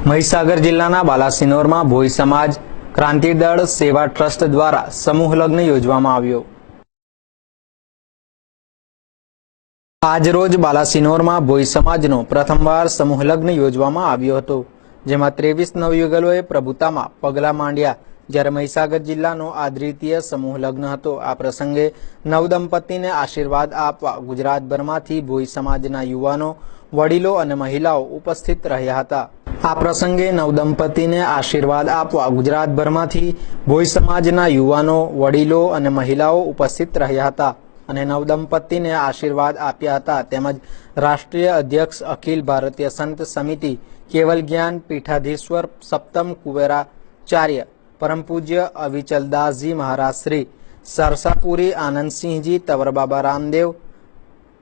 મહીસાગર જિલ્લાના બાલાસિનોરમાં ભોઈ સમાજ ક્રાંતિ દળ સેવા ટ્રસ્ટ દ્વારા સમૂહ લગ્ન યોજવામાં આવ્યો। આજરોજ બાલાસિનોરમાં ભોઈ સમાજનો પ્રથમવાર સમૂહ લગ્ન યોજવામાં આવ્યો હતો, જેમાં 23 નવયુગલોએ પ્રભુતામાં પગલાં માંડ્યા। જ્યારે મહીસાગર જિલ્લાનો આ દ્વિતીય સમૂહ લગ્ન હતો। આ પ્રસંગે નવદંપતિને આશીર્વાદ આપવા ગુજરાતભરમાંથી ભોઈ સમાજના યુવાનો, વડીલો અને મહિલાઓ ઉપસ્થિત રહ્યા હતા। આ પ્રસંગે નવદંપતિને આશીર્વાદ આપવા ગુજરાતભરમાંથી ભોઈ સમાજના યુવાનો, વડીલો અને મહિલાઓ ઉપસ્થિત રહ્યા હતા અને નવદંપતિને આશીર્વાદ આપ્યા હતા। તેમજ રાષ્ટ્રીય અધ્યક્ષ અખિલ ભારતીય સંત સમિતિ કેવલ જ્ઞાન પીઠાધીશ્વર સપ્તમ કુવેરાચાર્ય परम पूज्य अविचलदास जी महाराज श्री सरसापुरी आनंद सिंह जी तवर बाबा रामदेव,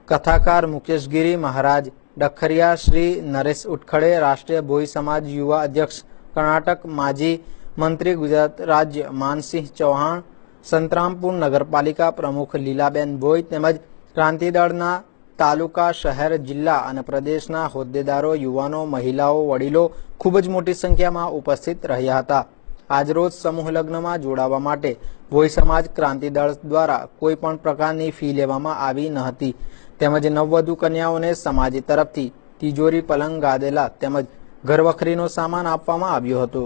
कथाकार मुकेश गिरी महाराज डखरिया, श्री नरेश उटखड़े राष्ट्रीय भोई समाज युवा अध्यक्ष कर्नाटक, माजी मंत्री गुजरात राज्य मानसिंह चौहान, संतरामपुर नगरपालिका प्रमुख लीलाबेन भोई तेमज क्रांति दळना तालुका, शहर, जिल्ला और प्रदेशना होद्देदारो, युवानो, महिलाओं, वडीलो खूब ज मोटी संख्या में उपस्थित रह्या हता। આજરોજ સમૂહ લગ્નમાં જોડાવા માટે ભોઈ સમાજ ક્રાંતિ દળ દ્વારા કોઈ પણ પ્રકારની ફી લેવામાં આવી ન હતી। તેમજ નવવધુ કન્યાઓને સમાજ તરફથી તિજોરી, પલંગ, ગાદેલા તેમજ ઘરવખરીનો સામાન આપવામાં આવ્યો હતો।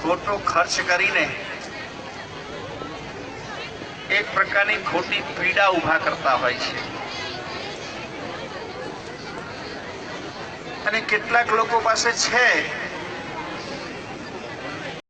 ખોટો ખર્ચ કરીને એક પ્રકારની ખોટી પીડા ઊભા કરતા હોય છે અને કેટલાક લોકો પાસે છે